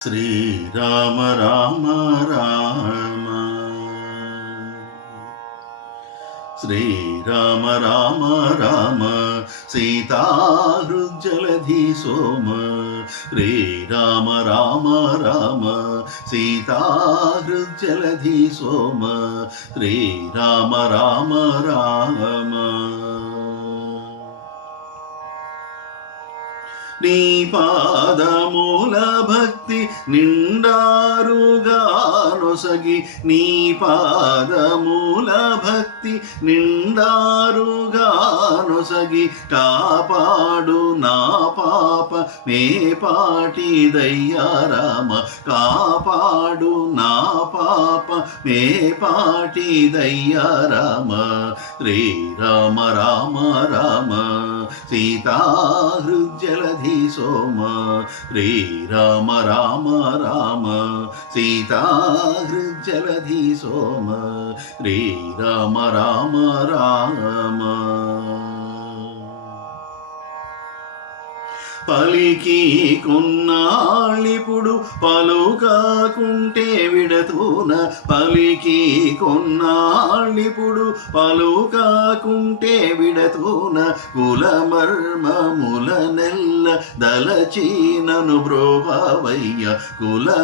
శ్రీరామ రామ రామ శ్రీరామ రామ రామ సీతాహృజ్జలధి సోమ శ్రీరామ రామ రామ సీతాహృజ్జలధి సోమ శ్రీరామ రామ రామ నీ పాదమూల భక్తి నిండారుగా నొసగి నీ పాదమూల భక్తి నిండారుగా నొసగి కాపాడు నా పాప మే పాటి దయ్యారామ కాపాడు నా పాప మే పాటి దయ్యారామ శ్రీరామ రామ రామ సీతాహృజ్జలధి సోమ శ్రీరామ రామ రామ సీతాహృజ్జలధి సోమ శ్రీరామ రామ రామ పలికి కొన్నాళ్ళిప్పుడు పలుకాకుంటే విడతూన పలికి కొన్నాళ్ళిప్పుడు పలుకాకుంటే విడతూన కులమర్మముల నెల్ల దలచీనను బ్రోవయ్య కుల